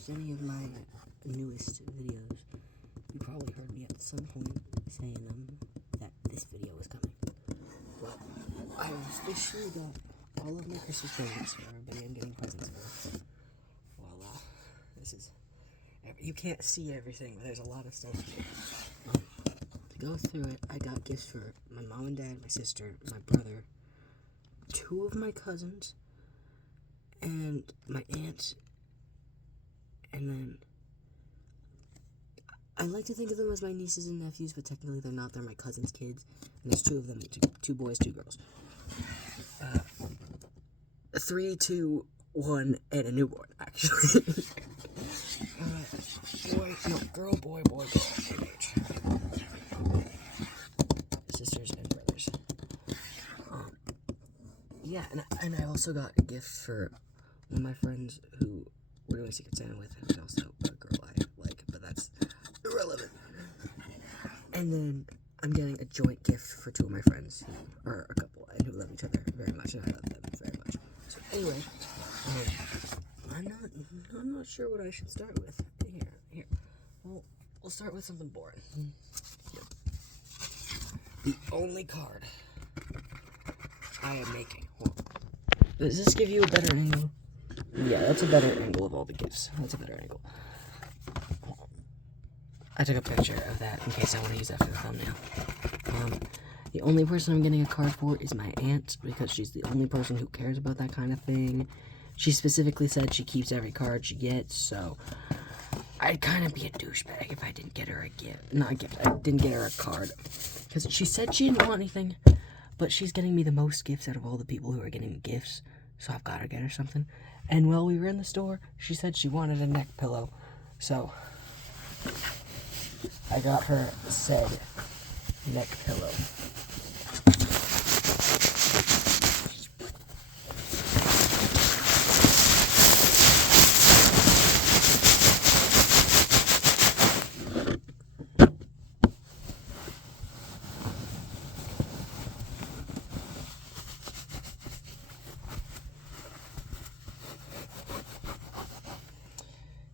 watched any of my newest videos, you probably heard me at some point saying that this video was coming. Well, I officially got all of my Christmas presents for everybody I'm getting presents for. Voila. This is... You can't see everything, but there's a lot of stuff here. To go through it, I got gifts for my mom and dad, my sister, my brother, 2 of my cousins, and my aunt, and then I like to think of them as my nieces and nephews, but technically they're not. They're my cousin's kids, and there's 2 of them, 2 boys, 2 girls. 3, 2, 1, and a newborn, actually. Girl, boy, same age. Sisters and brothers. Yeah, and I also got a gift for one of my friends who we're doing Secret Santa with, and also a girl I like, but that's irrelevant. And then I'm getting a joint gift for 2 of my friends who are a couple and who love each other very much, and I love them very much. So anyway, I'm not sure what I should start with. Here. Well, we'll start with something boring. Here. The only card I am making. Hold on. Does this give you a better angle? Yeah, that's a better angle of all the gifts. That's a better angle. I took a picture of that in case I want to use that for the thumbnail. The only person I'm getting a card for is my aunt, because she's the only person who cares about that kind of thing. She specifically said she keeps every card she gets, so I'd kind of be a douchebag if I didn't get her a gift. Not a gift, I didn't get her a card. Because she said she didn't want anything, but she's getting me the most gifts out of all the people who are getting gifts, so I've got to get her something. And while we were in the store, she said she wanted a neck pillow, so I got her said neck pillow.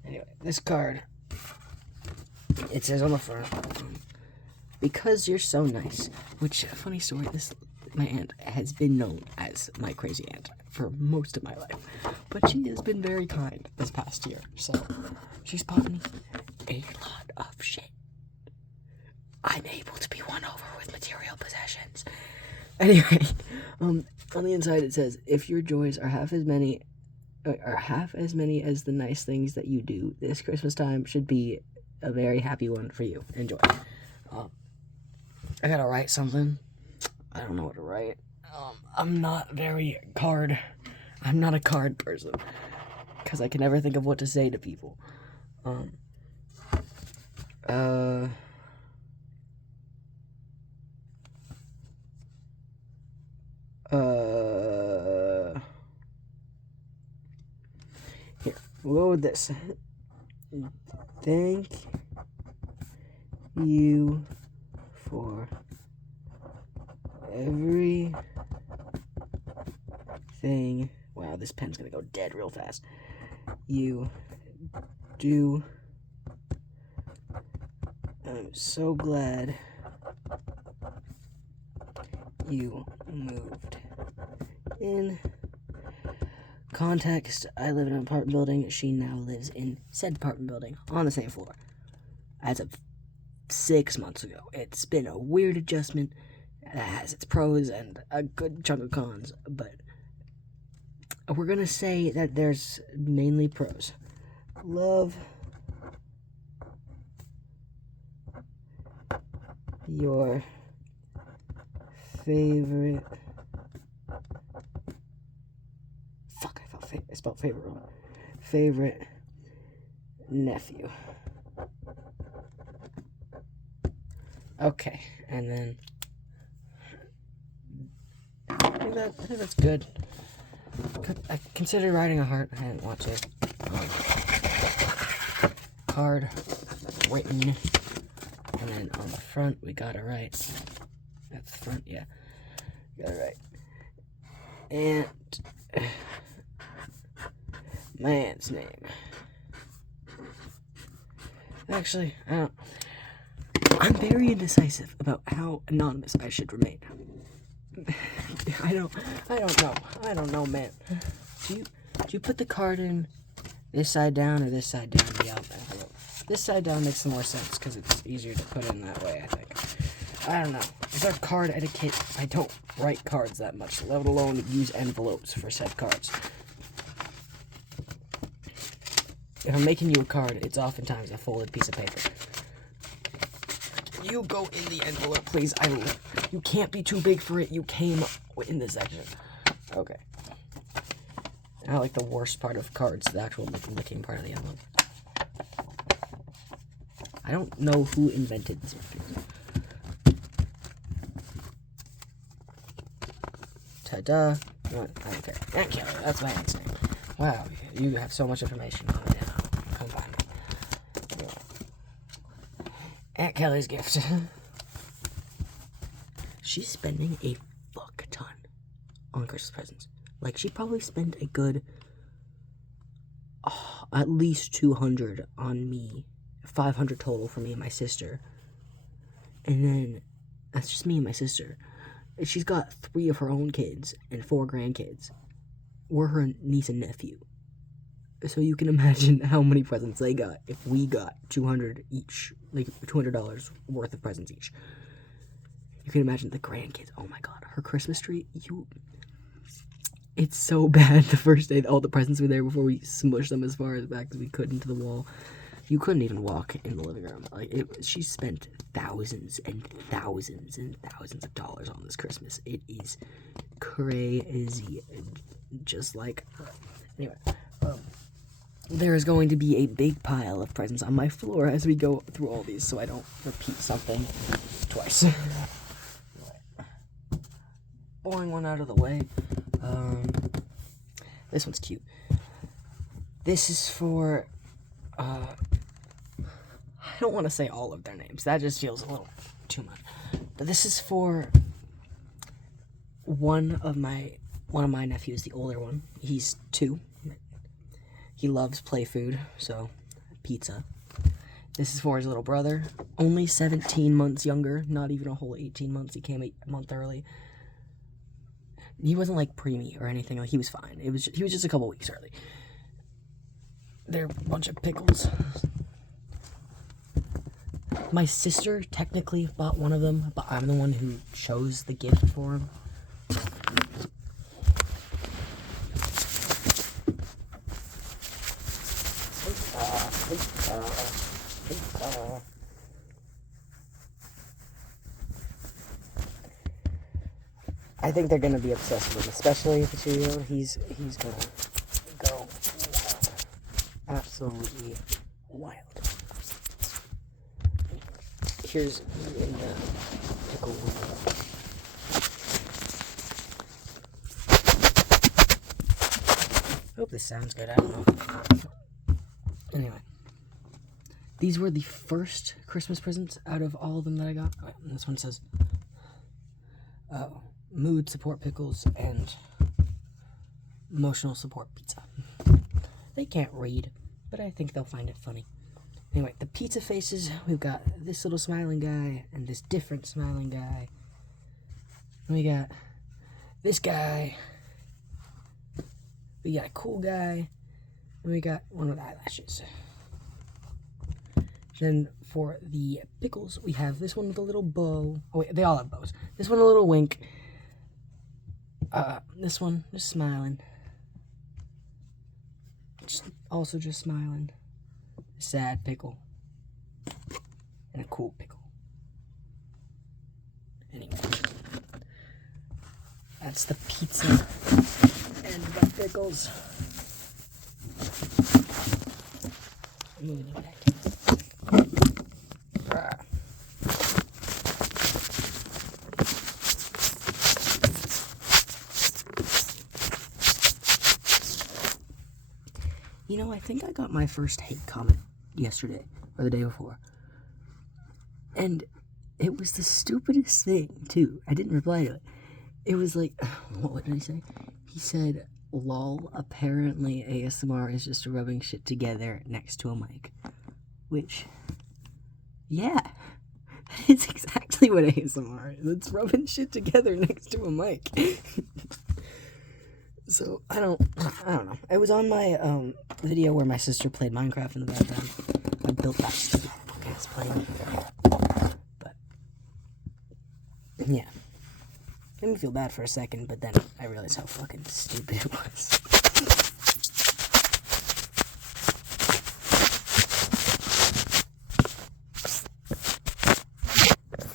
Anyway, this card, it says on the front, because you're so nice, which, funny story, my aunt has been known as my crazy aunt for most of my life, but she has been very kind this past year, so she's bought me a lot of shit. I'm able to be won over with material possessions. Anyway, on the inside it says, if your joys are half as many as the nice things that you do, this Christmas time should be a very happy one for you. Enjoy. I gotta write something. I don't know what to write. I'm not a card person, because I can never think of what to say to people. Here, we'll go with this. Thank you for everything. Wow, this pen's gonna go dead real fast. You do. I'm so glad you moved in. Context, I live in an apartment building. She now lives in said apartment building on the same floor as of 6 months ago. It's been a weird adjustment that has its pros and a good chunk of cons, but we're gonna say that there's mainly pros. Love your favorite... Fuck, I spelled favorite wrong. Favorite nephew. Okay, and then I think that's good. I considered writing a heart. I didn't want to. Card written, and then on the front we gotta write. That's the front, yeah. Gotta write. And my aunt's name. Actually, I'm very indecisive about how anonymous I should remain. I don't know, man. Do you put the card in this side down or this side down? The envelope. This side down makes more sense because it's easier to put in that way, I think. I don't know. It's our card etiquette. I don't write cards that much, let alone use envelopes for said cards. If I'm making you a card, it's oftentimes a folded piece of paper. You go in the envelope, please. You can't be too big for it. You came in this section. Okay. Now, like the worst part of cards, the actual licking part of the envelope. I don't know who invented this mechanism. Ta-da. What? I don't care. Aunt Kelly, that's my aunt's name. Wow, you have so much information on it now. Come find me. Aunt Kelly's gift. She's spending a fuck ton on Christmas presents. Like, she probably spent a good, at least 200 on me. 500 total for me and my sister. And then, that's just me and my sister. She's got 3 of her own kids and 4 grandkids. We're her niece and nephew. So you can imagine how many presents they got if we got 200 each, like $200 worth of presents each. You can imagine the grandkids. Oh my god, her Christmas tree, it's so bad the first day all the presents were there before we smushed them as far as back as we could into the wall. You couldn't even walk in the living room. She spent thousands and thousands and thousands of dollars on this Christmas. It is crazy. Just like her. Anyway, there is going to be a big pile of presents on my floor as we go through all these, so I don't repeat something twice. Boring one out of the way. This one's cute. This is for, I don't want to say all of their names. That just feels a little too much. But this is for one of my nephews, the older one. He's 2. He loves play food, so pizza. This is for his little brother, only 17 months younger, not even a whole 18 months. He came a month early. He wasn't like preemie or anything. Like, he was fine. He was just a couple weeks early. They're a bunch of pickles. My sister technically bought one of them, but I'm the one who chose the gift for him. I think they're gonna be obsessed with him, especially the 2-year-old. He's gonna go absolutely wild. Here's in the pickle window. I hope this sounds good. I don't know. Anyway, these were the first Christmas presents out of all of them that I got. Oh, and this one says, mood support pickles and emotional support pizza. They can't read, but I think they'll find it funny. Anyway, the pizza faces, we've got this little smiling guy and this different smiling guy. And we got this guy. We got a cool guy. And we got one with eyelashes. Then for the pickles, we have this one with a little bow. Oh wait, they all have bows. This one a little wink. This one just smiling. Also just smiling. A sad pickle. And a cool pickle. Anyway. That's the pizza and the pickles. Moving it back. You know, I think I got my first hate comment yesterday, or the day before. And it was the stupidest thing, too. I didn't reply to it. It was like, what did he say? He said, lol, apparently ASMR is just rubbing shit together next to a mic. Which, Yeah. It's exactly what ASMR is. It's rubbing shit together next to a mic. So, I don't know. It was on my, video where my sister played Minecraft in the background. I built that stupid fucking plane. But, yeah. Made me feel bad for a second, but then I realized how fucking stupid it was.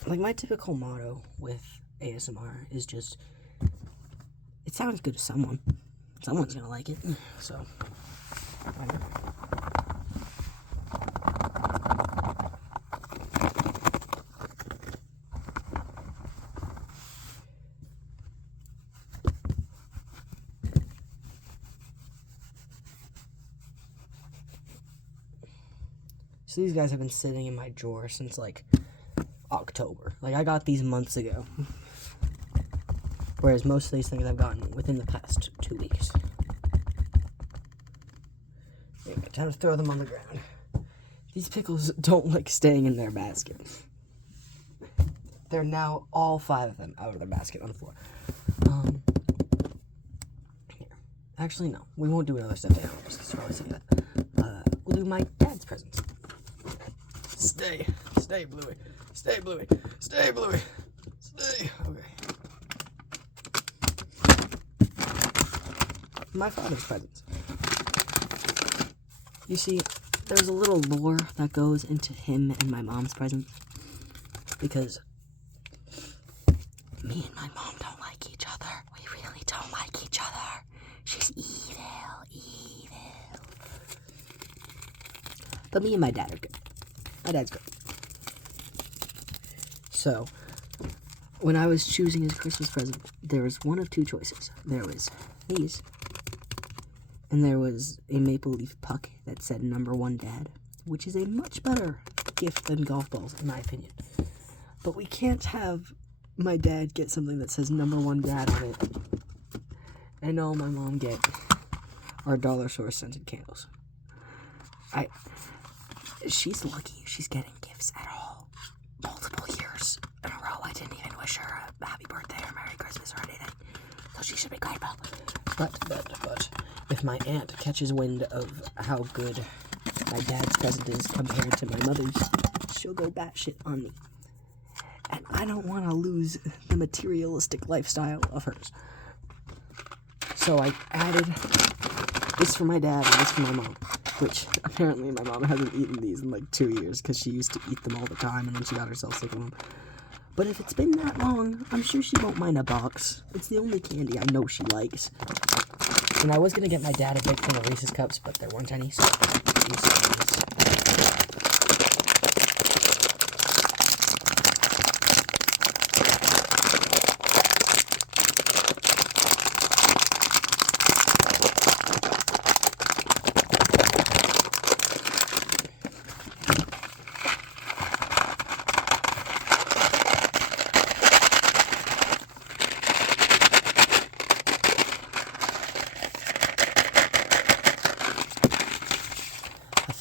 Like, my typical motto with ASMR is just, it sounds good to someone. Someone's gonna like it, so, I know. So these guys have been sitting in my drawer since, like, October. Like, I got these months ago. Whereas most of these things I've gotten within the past 2 weeks. Anyway, time to throw them on the ground. These pickles don't like staying in their basket. They're now all 5 of them out of their basket on the floor. Here. Actually, no. We won't do another stuffed animal. Let's probably say that. We'll do my dad's presents. Stay, Bluey. Stay, Bluey. Stay, Bluey. Stay. Okay. My father's presents. You see, there's a little lore that goes into him and my mom's presents. Because me and my mom don't like each other. We really don't like each other. She's evil. But me and my dad are good. My dad's good. So, when I was choosing his Christmas present, there was one of 2 choices. There was these, and there was a maple leaf puck that said #1 Dad, which is a much better gift than golf balls, in my opinion. But we can't have my dad get something that says #1 Dad on it, and all my mom get are dollar store scented candles. She's lucky if she's getting gifts at all. Multiple years in a row, I didn't even wish her a happy birthday or Merry Christmas or anything. So she should be grateful. But, if my aunt catches wind of how good my dad's present is compared to my mother's, she'll go batshit on me. And I don't want to lose the materialistic lifestyle of hers. So I added this for my dad and this for my mom. Which, apparently, my mom hasn't eaten these in, like, 2 years, because she used to eat them all the time, and then she got herself sick of them. But if it's been that long, I'm sure she won't mind a box. It's the only candy I know she likes. And I was going to get my dad a big thing of Reese's Cups, but there weren't any, so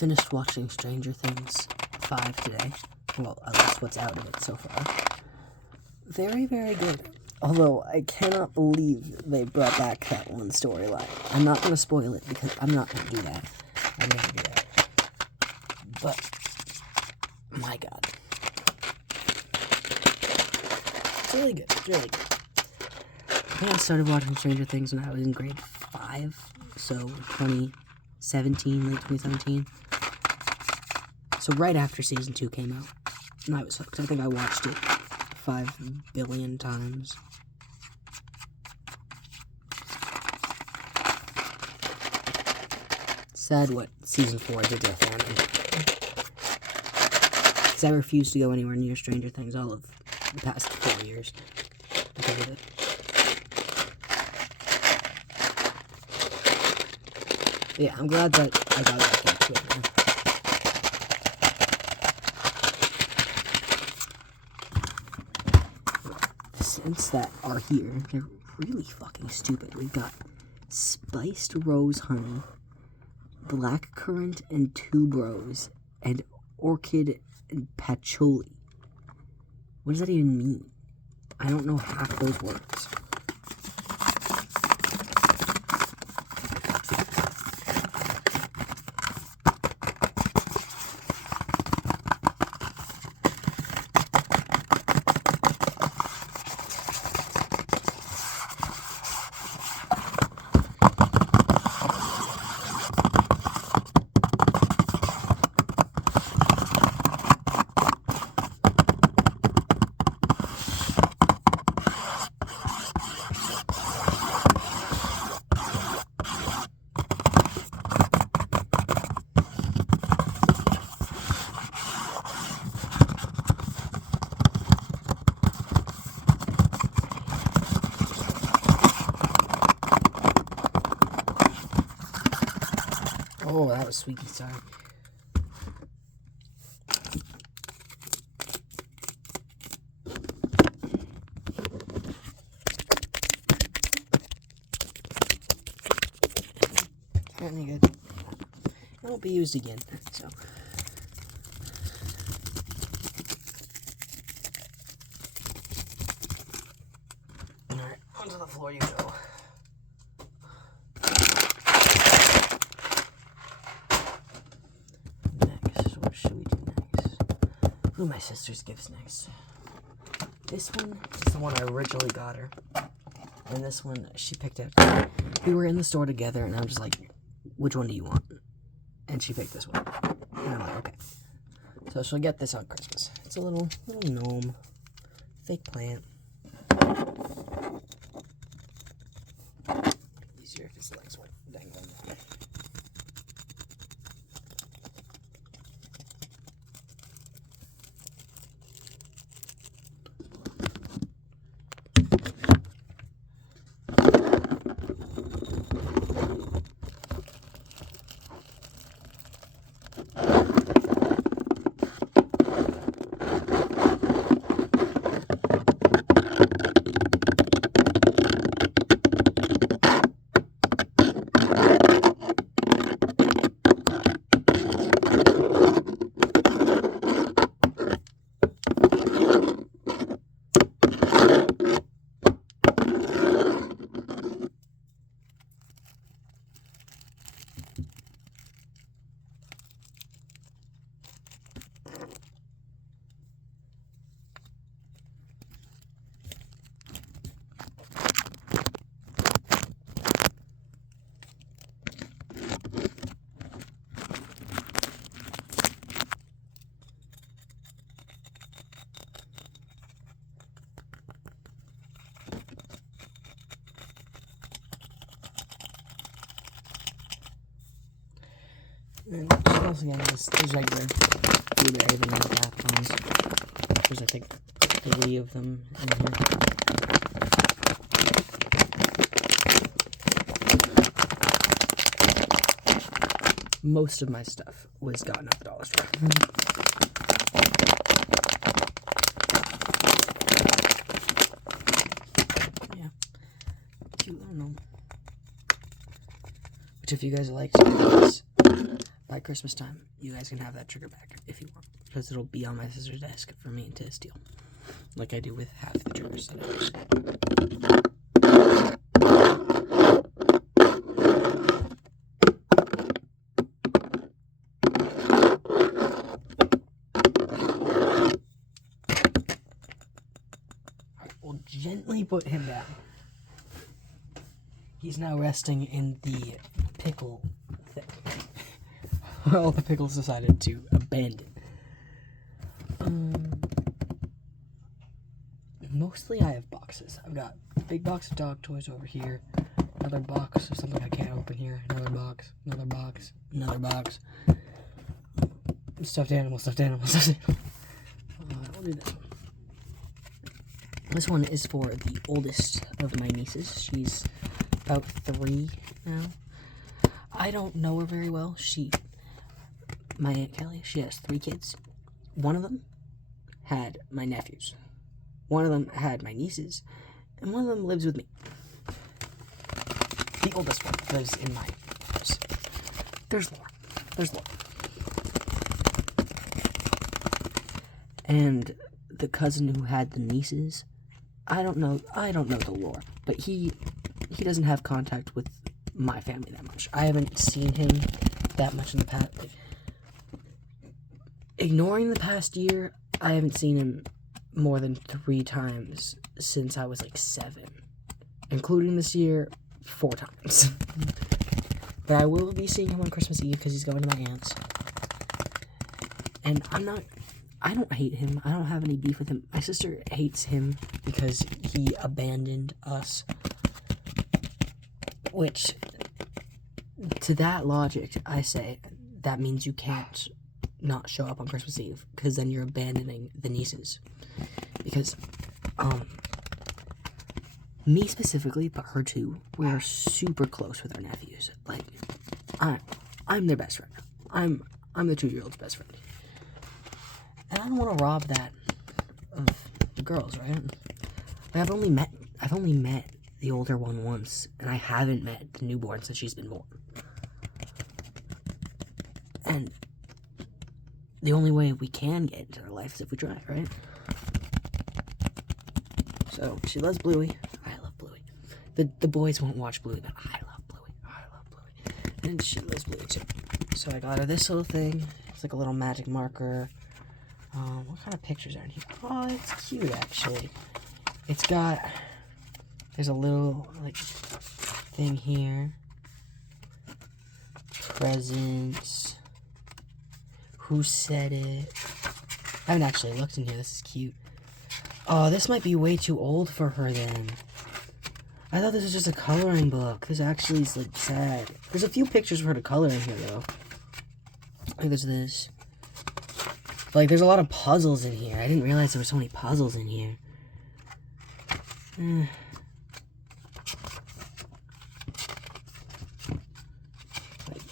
finished watching Stranger Things 5 today. Well, at least what's out of it so far. Very, very good. Although, I cannot believe they brought back that one storyline. I'm not going to spoil it, because I'm not going to do that. I'm going to do that. But, my God. It's really good. It's really good. I think I started watching Stranger Things when I was in grade 5. So, 2017, late 2017. So right after season 2 came out. And I was hooked. I think I watched it 5 billion times. Sad what season 4 did to the fandom. Because I refused to go anywhere near Stranger Things all of the past 4 years. Because of it. But yeah, I'm glad that I got back into it now. Scents that are here, they're really fucking stupid. We've got spiced rose honey, black currant and tuberose, and orchid and patchouli. What does that even mean? I don't know half those words. Oh, that was sweet. Sorry. Apparently good. It won't be used again, so. Alright, onto the floor you go. Next, what should we do next? Ooh, my sister's gifts next. This one is the one I originally got her. And this one she picked out. We were in the store together and I'm just like, which one do you want? And she picked this one. And I'm like, okay. So she'll get this on Christmas. It's a little gnome. Fake plant. Easier if his legs weren't dangling. And once again, there's regular blueberry vanilla bath bombs. There's, I think, 3 of them in here. Most of my stuff was gotten at the dollar store. Yeah. Cute little gnome. Which, if you guys like this, by Christmas time, you guys can have that trigger back if you want, because it'll be on my sister's desk for me to steal, like I do with half the triggers that I use. Alright, we'll gently put him down. He's now resting in the pickle thing. Well, the pickles decided to abandon. Mostly I have boxes. I've got a big box of dog toys over here, another box of something I can't open here, another box, another box, another box. Stuffed animal, stuffed animal, stuffed animal. We'll do this one. This one is for the oldest of my nieces. She's about 3 now. I don't know her very well. My Aunt Kelly, she has 3 kids. One of them had my nephews. One of them had my nieces. And one of them lives with me. The oldest one lives in my house. There's Laura. There's Laura. and the cousin who had the nieces. I don't know the lore, but he doesn't have contact with my family that much. I haven't seen him that much in the past. Like, ignoring the past year, I haven't seen him more than 3 times since I was like 7, including this year 4 times. But I will be seeing him on Christmas Eve because he's going to my aunt's. And I don't hate him. I don't have any beef with him. My sister hates him because he abandoned us. Which, to that logic, I say, that means you can't not show up on Christmas Eve, because then you're abandoning the nieces. Because, me specifically, but her too, we are super close with our nephews. Like, I'm their best friend. I'm the 2-year-old's best friend. And I don't want to rob that of the girls, right? Like, I've only met the older one once, and I haven't met the newborn since she's been born. And the only way we can get into her life is if we try, right? So, she loves Bluey. I love Bluey. The boys won't watch Bluey, but I love Bluey. I love Bluey. And she loves Bluey, too. So I got her this little thing. It's like a little magic marker. What kind of pictures are in here? Oh, it's cute, actually. It's got... There's a little, like, thing here. Presents. Who said it? I haven't actually looked in here. This is cute. Oh, this might be way too old for her, then. I thought this was just a coloring book. This actually is, like, sad. There's a few pictures for her to color in here, though. Like, there's this. Like, there's a lot of puzzles in here. I didn't realize there were so many puzzles in here. Like,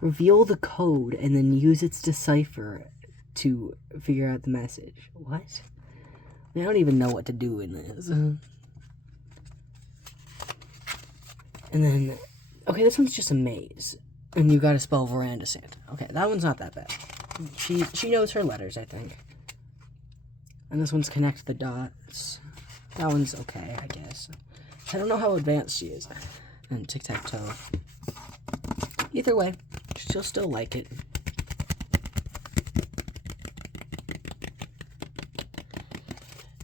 reveal the code and then use its decipher to figure out the message. What? I don't even know what to do in this. And then, okay, this one's just a maze. And you gotta spell Veranda Santa. Okay, that one's not that bad. She knows her letters, I think. And this one's connect the dots. That one's okay, I guess. I don't know how advanced she is. And tic-tac-toe. Either way, she'll still like it.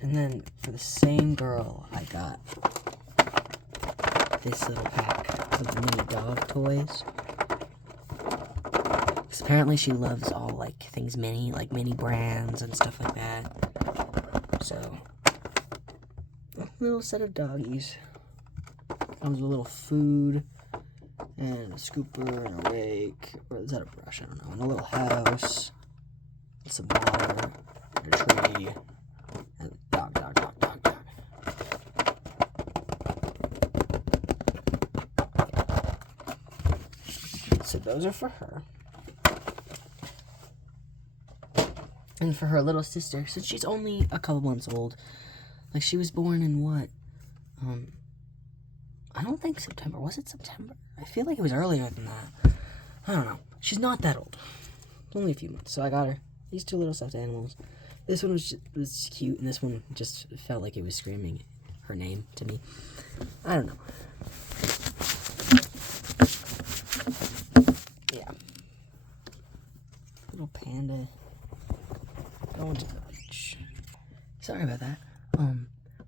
And then, for the same girl, I got this little pack of mini dog toys. Because apparently she loves all, like, things mini, like mini brands and stuff like that. So, a little set of doggies. Comes with a little food, and a scooper, and a rake, or is that a brush? I don't know. And a little house, and some water, and a tree, and dog. So those are for her. And for her little sister, since she's only a couple months old, like, she was born in what? I don't think September. Was it September? I feel like it was earlier than that. I don't know. She's not that old. Only a few months. So I got her these 2 little stuffed animals. This one was cute, and this one just felt like it was screaming her name to me. I don't know. Yeah. Little panda. Going to the beach. Sorry about that.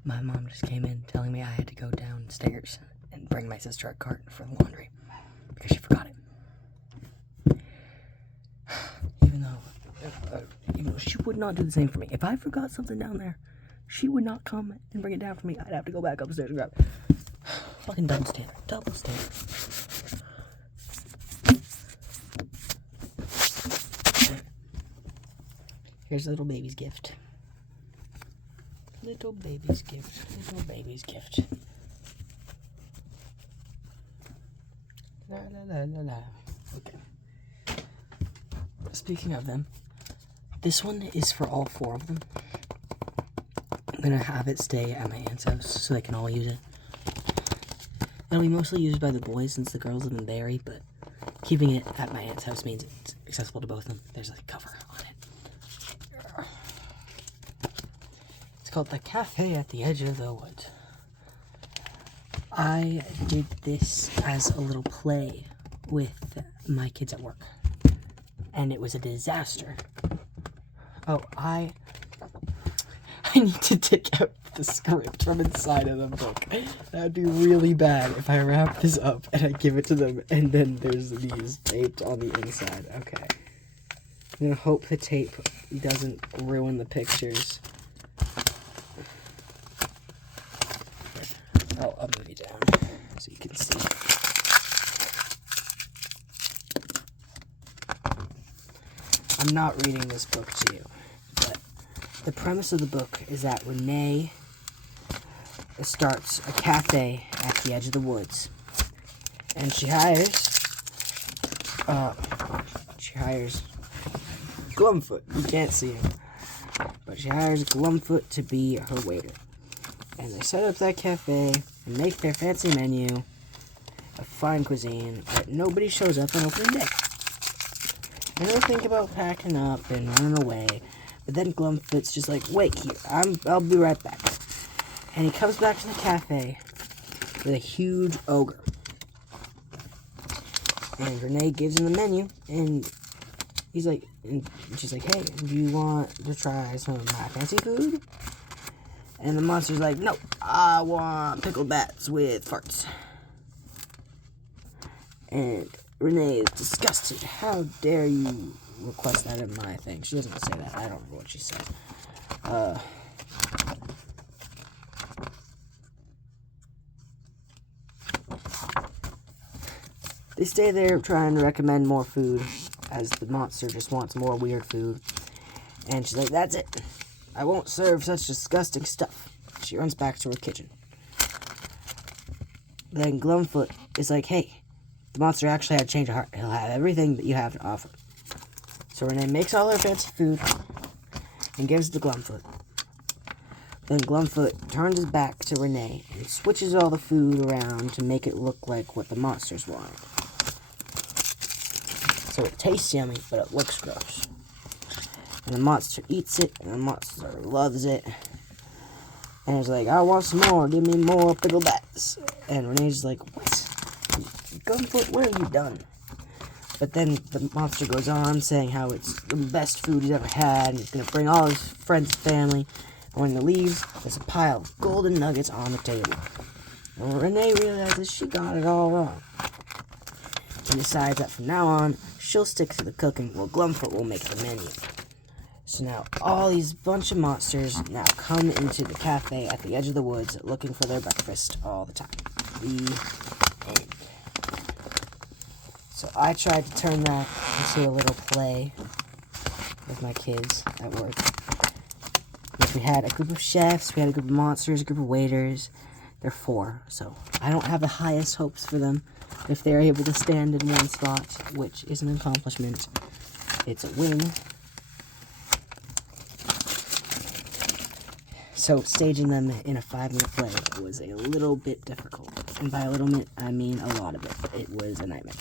My mom just came in telling me I had to go downstairs and bring my sister a cart for the laundry because she forgot it. Even though she would not do the same for me. If I forgot something down there, she would not come and bring it down for me. I'd have to go back upstairs and grab it. Fucking double standard. Double standard. Here's a little baby's gift. Little baby's gift. Little baby's gift. La la la la la. Okay. Speaking of them, this one is for all 4 of them. I'm gonna have it stay at my aunt's house so they can all use it. It'll be mostly used by the boys since the girls live in Barry, but keeping it at my aunt's house means it's accessible to both of them. There's a cover on it. called The Cafe at the Edge of the Woods. I did this as a little play with my kids at work, and it was a disaster. Oh, I need to take out the script from inside of the book. That'd be really bad if I wrap this up and I give it to them, and then there's these taped on the inside. Okay. I'm gonna hope the tape doesn't ruin the pictures. I'll move you down so you can see. I'm not reading this book to you, but the premise of the book is that Renee starts a cafe at the edge of the woods, and she hires Glumfoot. You can't see him, but she hires Glumfoot to be her waiter. And they set up that cafe and make their fancy menu of fine cuisine, but nobody shows up on opening day. And they think about packing up and running away, but then Glumfoot's just like, wait here, I'll be right back. And he comes back to the cafe with a huge ogre. And Renee gives him the menu, and he's like, and she's like, hey, do you want to try some of my fancy food? And the monster's like, no, I want pickled bats with farts. And Renee is disgusted. How dare you request that in my thing? She doesn't say that. I don't remember what she said. They stay there trying to recommend more food, as the monster just wants more weird food. And she's like, that's it. I won't serve such disgusting stuff. She runs back to her kitchen. Then Glumfoot is like, hey, the monster actually had a change of heart. He'll have everything that you have to offer. So Renee makes all her fancy food and gives it to Glumfoot. Then Glumfoot turns his back to Renee and switches all the food around to make it look like what the monsters wanted. So it tastes yummy, but it looks gross. And the monster eats it, and the monster loves it. And it's like, I want some more. Give me more pickled bats. And Renee's like, what? Glumfoot, what have you done? But then the monster goes on saying how it's the best food he's ever had, and he's going to bring all his friends and family. And when he leaves, there's a pile of golden nuggets on the table. And Renee realizes she got it all wrong. And decides that from now on, she'll stick to the cooking while Glumfoot will make the menu. So now all these bunch of monsters now come into the cafe at the edge of the woods looking for their breakfast all the time. The end. So I tried to turn that into a little play with my kids at work. Which we had a group of chefs, we had a group of monsters, a group of waiters. They're 4, so I don't have the highest hopes for them. If they're able to stand in one spot, which is an accomplishment, it's a win. So staging them in a 5-minute play was a little bit difficult. And by a little bit, I mean a lot of it. It was a nightmare.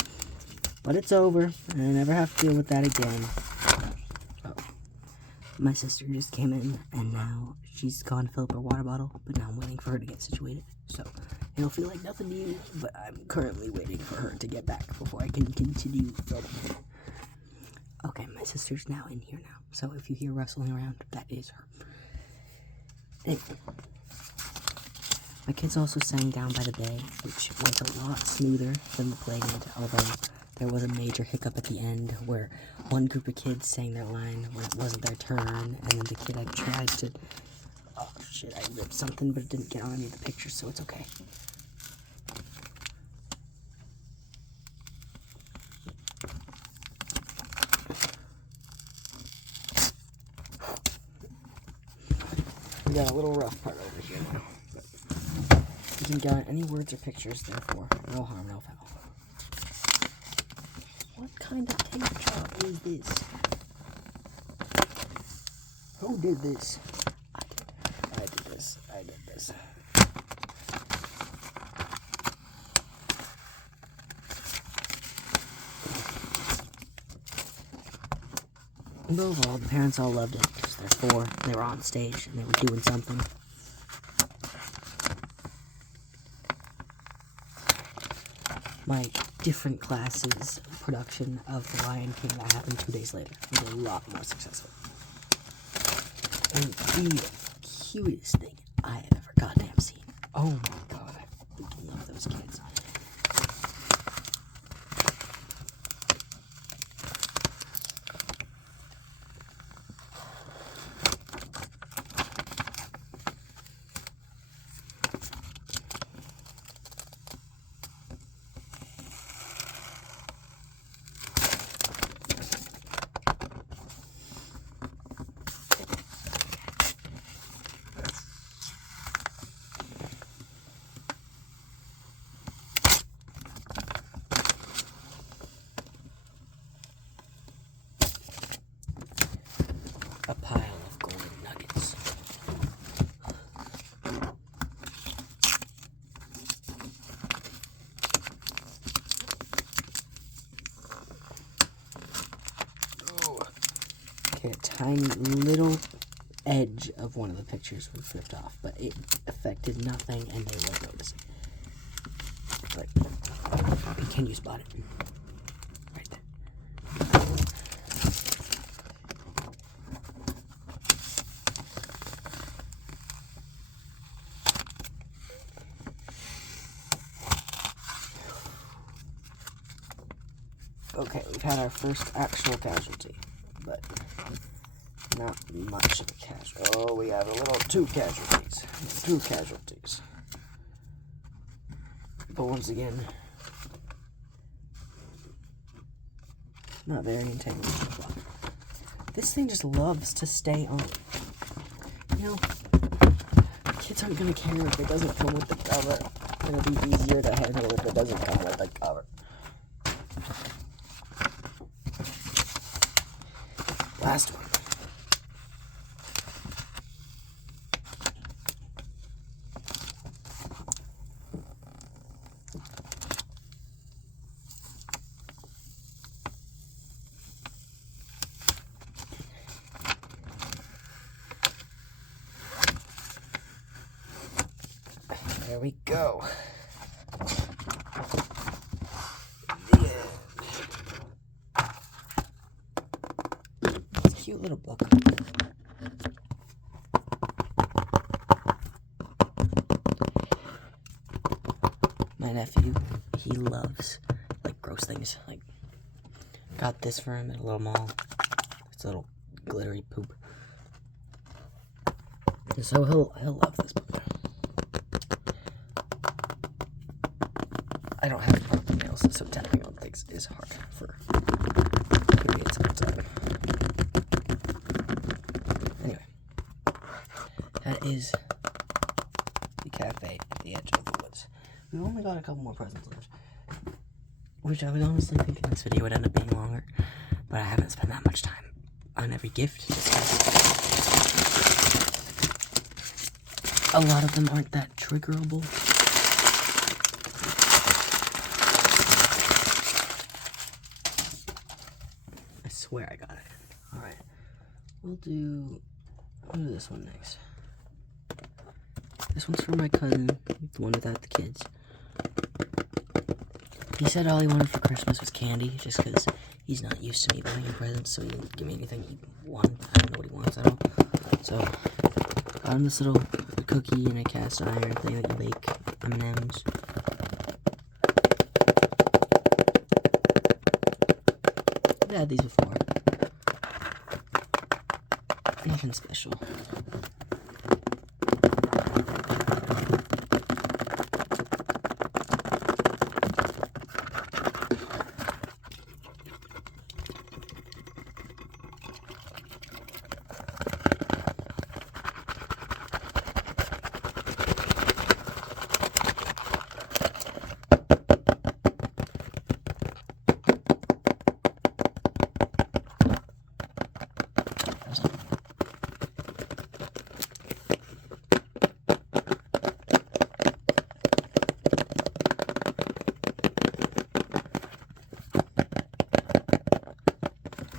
But it's over, and I never have to deal with that again. Oh. My sister just came in, and now she's gone to fill up her water bottle, but now I'm waiting for her to get situated. So it'll feel like nothing to you, but I'm currently waiting for her to get back before I can continue filming. Okay, my sister's now in here now. So if you hear rustling around, that is her. Anyway, my kids also sang down by the bay, which went a lot smoother than the play did, although there was a major hiccup at the end where one group of kids sang their line when it wasn't their turn, and then the kid I tried to... Oh shit, I ripped something, but it didn't get on any of the pictures, so it's okay. We got a little rough part over here now. But you can get on any words or pictures, therefore, no harm, no foul. What kind of tape job is this? Who did this? I did this. Overall, the parents all loved it because They're 4. They were on stage and they were doing something. My different classes production of The Lion King that happened 2 days later was a lot more successful. And the cutest thing I have ever goddamn seen. Oh my god, I freaking love those kids. A pile of golden nuggets. Oh. Okay, a tiny little edge of one of the pictures was ripped off, but it affected nothing and they weren't noticing. But can you spot it? Right there. Okay, we've had our first actual casualty, but not much of a casualty. Oh, we have a little 2 casualties. 2 casualties. But once again, not very integral. This thing just loves to stay on. You know, kids aren't going to care if it doesn't come with the cover. It'll be easier to handle if it doesn't come with the cover. Last one. There we go. The end. It's a cute little book. My nephew, he loves, like, gross things. Like, got this for him at a little mall. It's a little glittery poop. So he'll love this book. I don't have proper nails, so tapping on things is hard for periods of time. Anyway, that is the cafe at the edge of the woods. We've only got a couple more presents left, which I was honestly thinking this video would end up being longer, but I haven't spent that much time on every gift. A lot of them aren't that triggerable. I swear I got it. Alright. We'll do this one next. This one's for my cousin, the one without the kids. He said all he wanted for Christmas was candy, just because he's not used to me buying him presents, so he didn't give me anything he wanted. I don't know what he wants at all. So, got him this little cookie and a cast iron thing that you bake M&M's. I've had these before. Nothing special.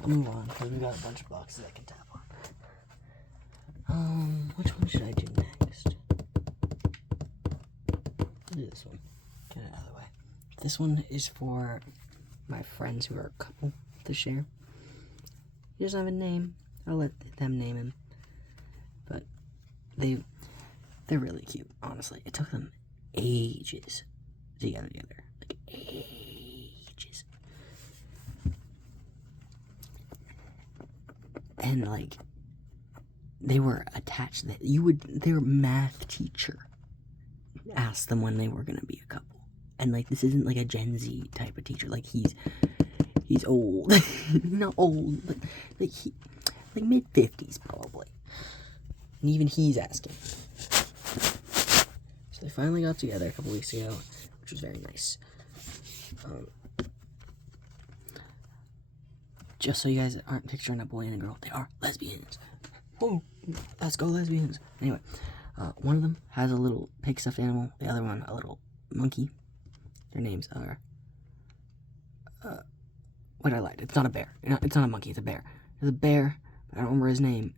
Move on, because we got a bunch of boxes I can tap on. What should I do next? I'll do this one. Get it out of the way. This one is for my friends who are a couple to share. He doesn't have a name. I'll let them name him. But they're really cute, honestly. It took them ages to get together. Like, ages. And, like, they were attached. That their math teacher asked them when they were going to be a couple. And, like, this isn't, like, a Gen Z type of teacher. Like, he's old. Not old, but, like, mid-50s, probably. And even he's asking. So they finally got together a couple weeks ago, which was very nice. Just so you guys aren't picturing a boy and a girl, they are lesbians. Whoa, let's go lesbians. Anyway, one of them has a little pig stuffed animal, the other one a little monkey. Their names are, what I lied, it's not a bear. It's not a monkey, it's a bear. There's a bear, but I don't remember his name,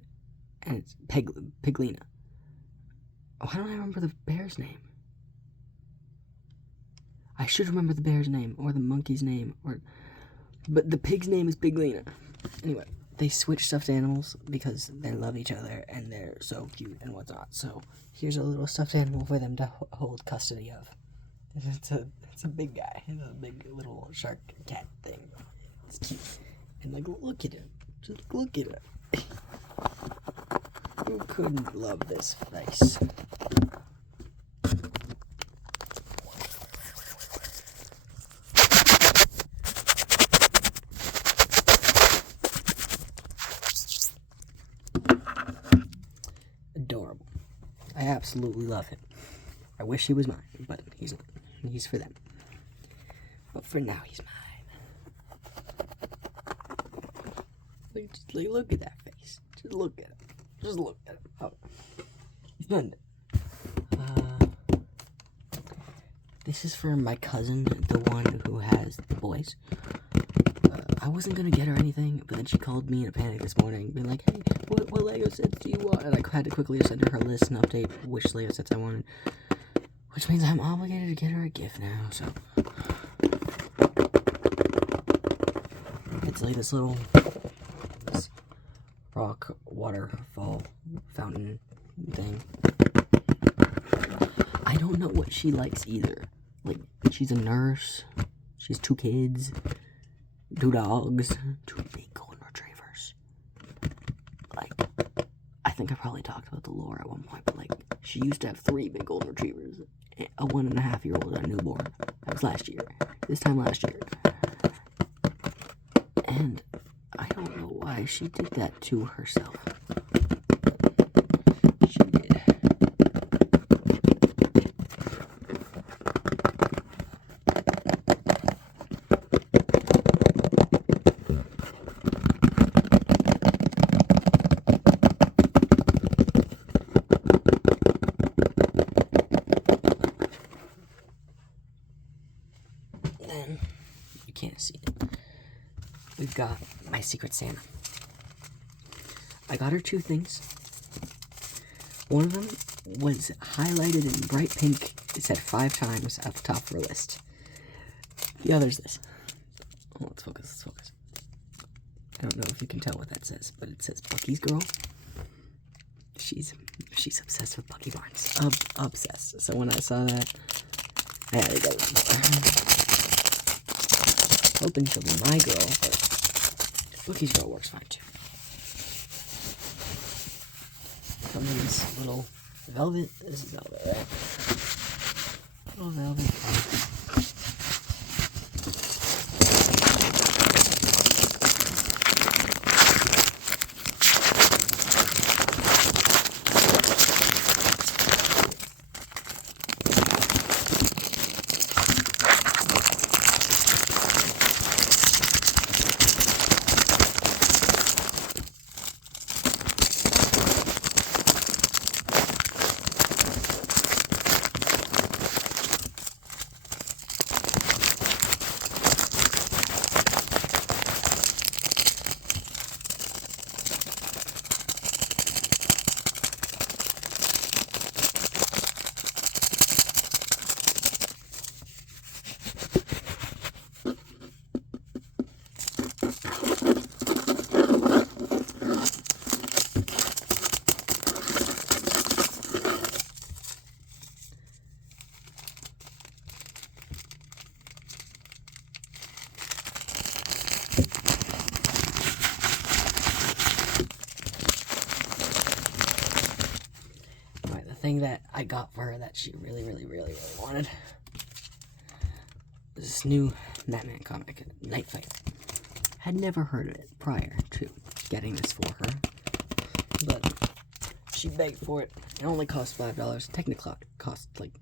and it's Piglina. Why don't I remember the bear's name? I should remember the bear's name, or the monkey's name, but the pig's name is Piglina. Anyway, they switch stuffed animals because they love each other, and they're so cute and whatnot. So, here's a little stuffed animal for them to hold custody of. It's a big guy. It's a big little shark cat thing. It's cute. And, like, look at him. Just look at him. Who couldn't love this face? Adorable. I absolutely love him. I wish he was mine, but he's not. He's for them. But for now, he's mine. Look at that face. Just look at him. Just look at him. Oh. He's done it. This is for my cousin, the one who has the boys. I wasn't gonna get her anything, but then she called me in a panic this morning, being like, hey, what Lego sets do you want? And I had to quickly send her list and update which Lego sets I wanted. Which means I'm obligated to get her a gift now, so. It's like this little rock waterfall fountain thing. I don't know what she likes either. Like, she's a nurse. She has 2 kids. 2 dogs. 2 big golden retrievers. Like, I think I probably talked about the lore at one point, but like, she used to have 3 big golden retrievers. A 1.5-year-old and a newborn. That was last year. This time last year. And I don't know why she did that to herself. She did. Then, you can't see it. We've got my Secret Santa. I got her 2 things. One of them was highlighted in bright pink. It said 5 times at the top of her list. The other's this. Oh, let's focus. I don't know if you can tell what that says, but it says Bucky's Girl. She's obsessed with Bucky Barnes. Obsessed. So when I saw that, I had to go with more. Hoping she'll be my girl, but Bucky's Girl works fine too. Comes in this little velvet. This is velvet, right? Little velvet. thing that I got for her that she really, really, really, really wanted was this new Batman comic, Night Fight. Had never heard of it prior to getting this for her, but she begged for it. It only cost $5. Technically, it cost like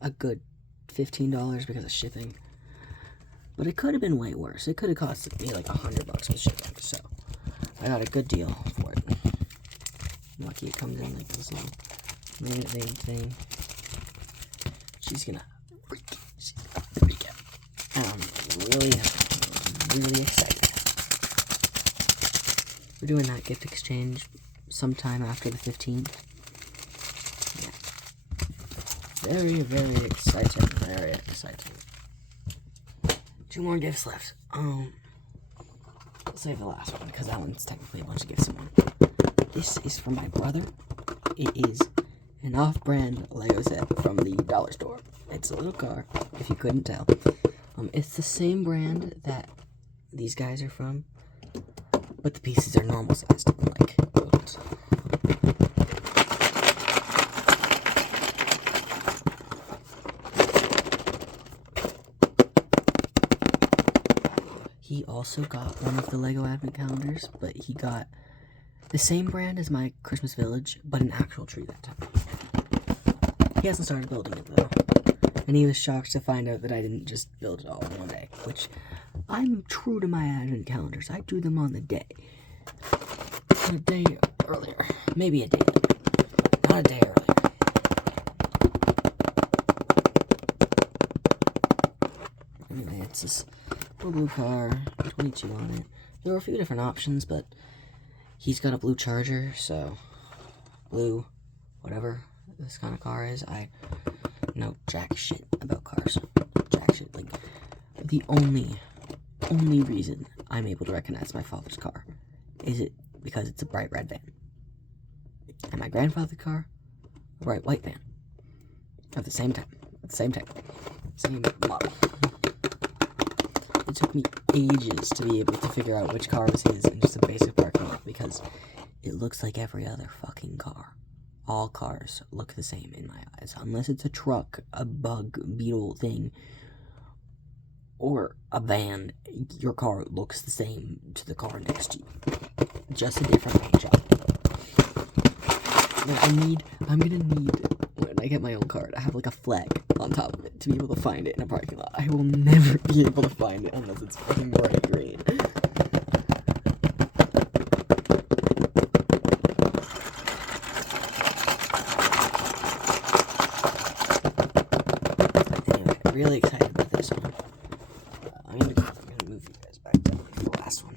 a good $15 because of shipping. But it could have been way worse. It could have cost me like $100 with shipping. So I got a good deal for it. Lucky it comes in like this little magnet thing. She's gonna freak. She's gonna freak out. And I'm really excited. We're doing that gift exchange sometime after the 15th. Yeah. Very, very exciting. Very exciting. 2 more gifts left. I'll save the last one because that one's technically a bunch of gifts in one. This is from my brother. It is an off-brand Lego set from the dollar store. It's a little car, if you couldn't tell. It's the same brand that these guys are from, but the pieces are normal sized, unlike those. He also got one of the Lego Advent calendars, but he got the same brand as my Christmas Village, but an actual tree that time. He hasn't started building it, though. And he was shocked to find out that I didn't just build it all in one day, which I'm true to my Advent calendars. I do them on the day. A day earlier. Maybe a day later. Not a day earlier. Anyway, it's this little blue car, 22 on it. There were a few different options, but he's got a blue Charger, so blue, whatever this kind of car is. I know jack shit about cars. Jack shit. Like, the only reason I'm able to recognize my father's car is it because it's a bright red van. And my grandfather's car, a bright white van. At the same time. At the same time. Same model. It took me ages to be able to figure out which car was his in just a basic parking lot because it looks like every other fucking car. All cars look the same in my eyes. Unless it's a truck, a bug, beetle thing, or a van, your car looks the same to the car next to you. Just a different paint job. I'm gonna need, when I get my own car, to have like a flag on top of it to be able to find it in a parking lot. I will never be able to find it unless it's fucking bright green. Really excited about this one. I'm gonna move you guys back down for the last one.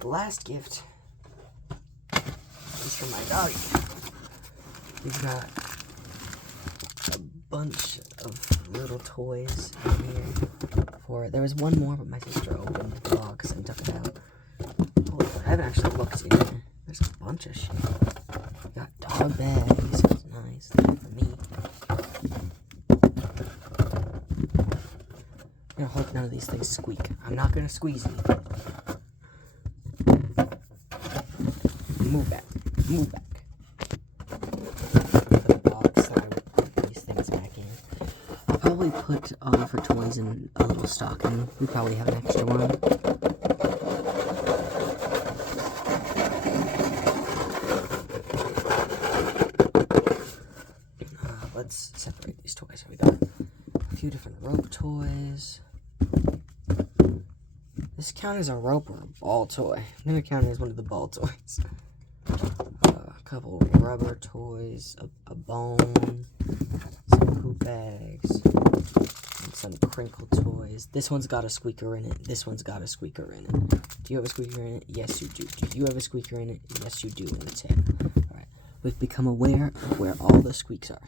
The last gift is from my doggy. We've got a bunch of little toys in here. There was one more, but my sister opened the box and took it out. Oh, I haven't actually looked in here. There's a bunch of shit. We got dog bags. That's nice. That's for me. I hope none of these things squeak. I'm not gonna squeeze anything. Move back. Move back. Put the box that I would put these things back in. I'll probably put all of her toys in a little stocking. We probably have an extra one. Let's separate these toys. We got a few different rope toys. This count as a rope or a ball toy? I'm gonna count it as one of the ball toys. A couple rubber toys, a bone, some poop bags, and some crinkle toys. This one's got a squeaker in it. This one's got a squeaker in it. Do you have a squeaker in it? Yes, you do. Do you have a squeaker in it? Yes, you do in the tail. Alright, we've become aware of where all the squeaks are.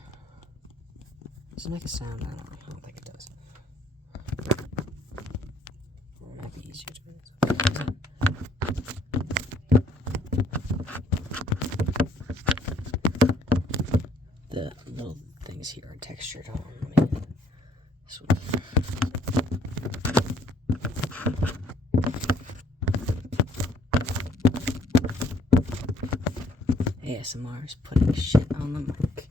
Does it make a sound? I don't think it does. It might be easier to do this. The little things here are textured on. Let me get this one. Yeah, ASMR is putting shit on the mic.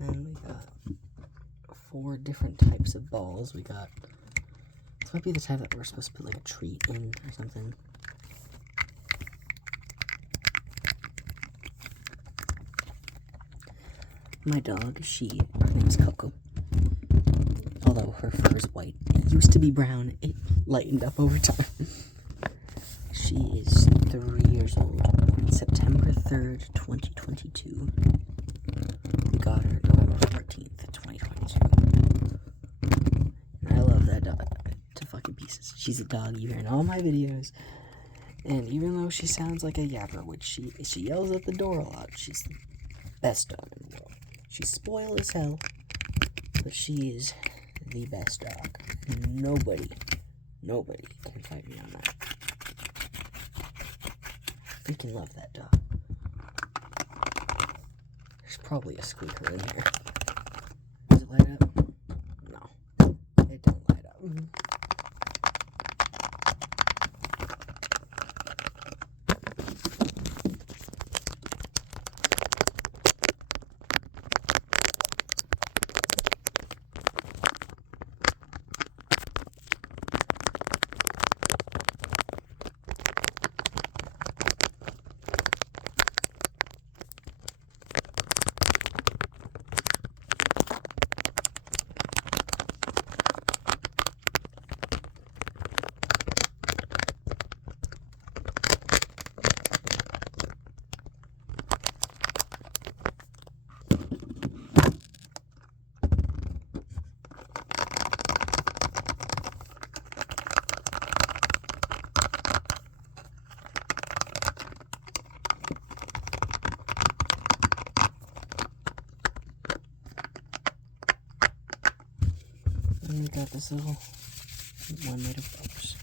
And we got 4 different types of balls. We got, this might be the type that we're supposed to put like a treat in or something. My dog, her name is Coco. Although her fur is white, it used to be brown, it lightened up over time. She is 3 years old, born September 3rd, 2022. We got her November 14th, 2022. And I love that dog to fucking pieces. She's a dog you hear in all my videos. And even though she sounds like a yapper, which she yells at the door a lot, she's the best dog in the world. She's spoiled as hell, but she is the best dog. Nobody can fight me on that. Freaking love that dog. There's probably a squeaker in here. Does it light up? No, it don't light up. And we got this little one made of rubs.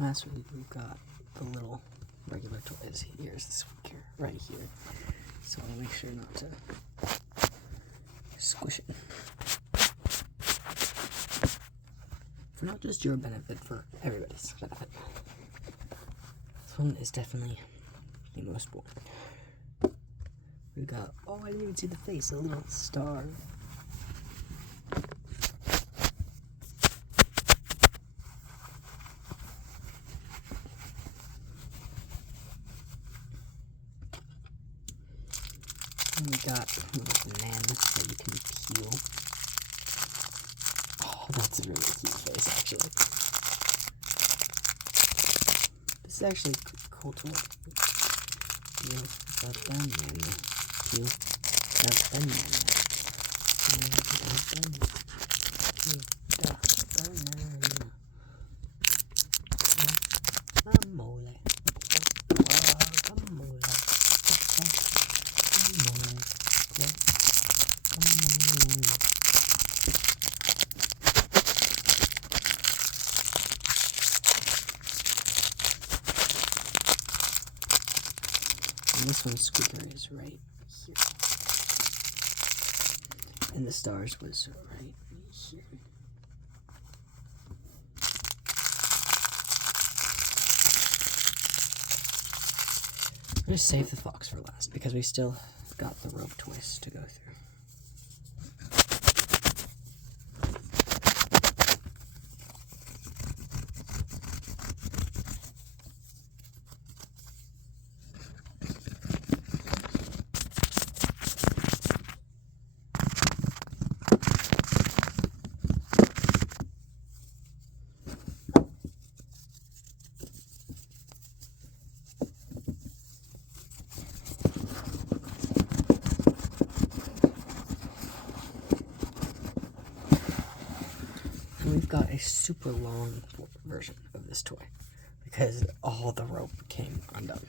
Lastly, we've got the little regular toys. Here's the squeaker right here. So I'll make sure not to squish it. For not just your benefit, for everybody's benefit. This one is definitely the most boring. We've got, oh, I didn't even see the face, a little star. And we got little bananas that you can peel. Oh, that's a really cute face, actually. This is actually cool to look. Peel the banana. Peel the banana. Peel the banana. Peel the banana. Guacamole. Guacamole. And this one's squeaker is right here. And the stars was right here. I'm going to save the fox for last because we still got the rope twist to go through. We've got a super long version of this toy because all the rope came undone.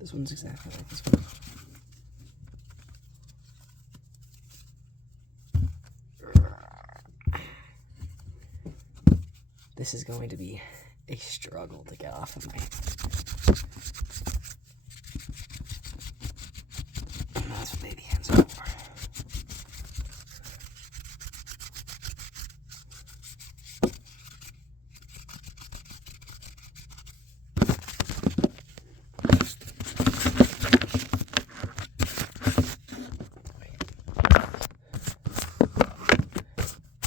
This one's exactly like this one. This is going to be a struggle to get off of my... And that's what baby hands are for.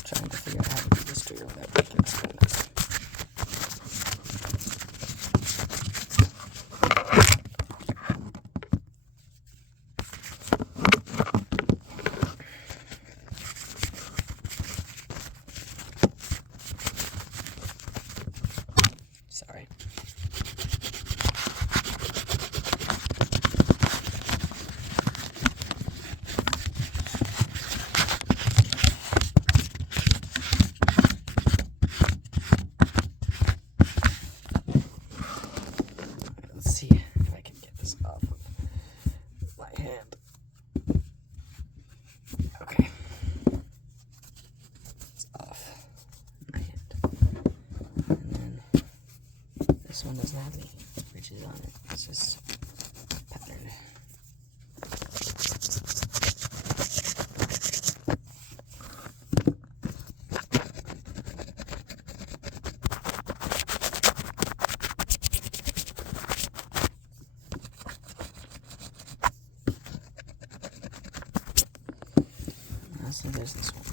Trying to figure out how to do this trigger without breaking the spoons. Sorry. Let's see if I can get this off of my hand. Okay. It's off my hand. And then this one doesn't have any ridges on it. It's just patterned. So there's this one.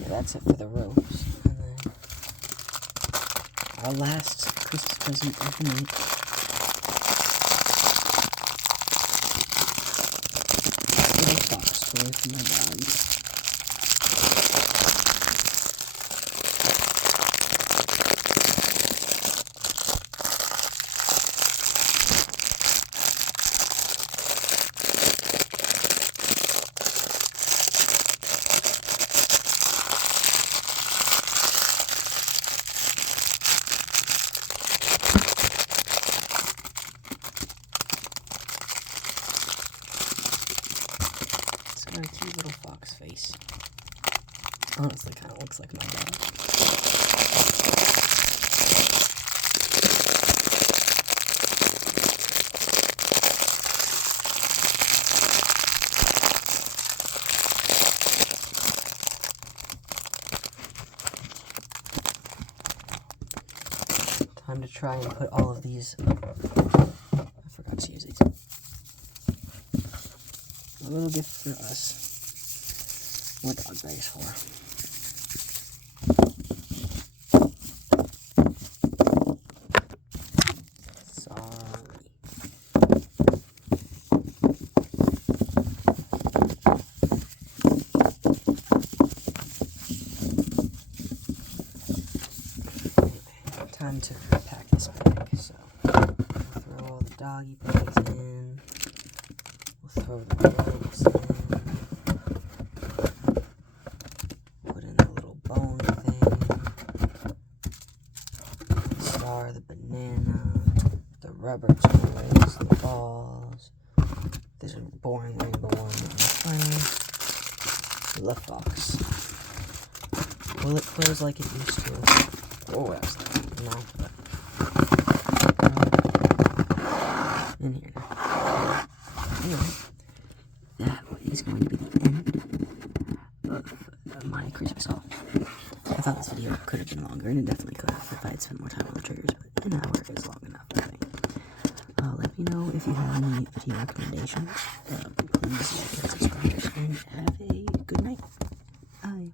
Yeah, that's it for the ropes. And then our last Christmas present of the night. Away from my dog. Got a cute little fox face. Honestly, kind of looks like my dog. Time to try and put all of these. I forgot to use these. A little gift for us. What dog bags for? Sorry. Time to pack this bag. So throw all the doggy bags in. We'll throw the ropes in. Put in the little bone thing. rubber toys, the balls. There's a boring rainbow one. And finally, the left box. Will it close like it used to? Oh, I was thinking, no. In here now. Anyway, that is going to be the end of my Christmas haul. I thought this video could have been longer, and it definitely could have if I had spent more time on the triggers, but an hour is long enough, I think. Let me know if you have any video recommendations. Please like and subscribe, and have a good night. Bye.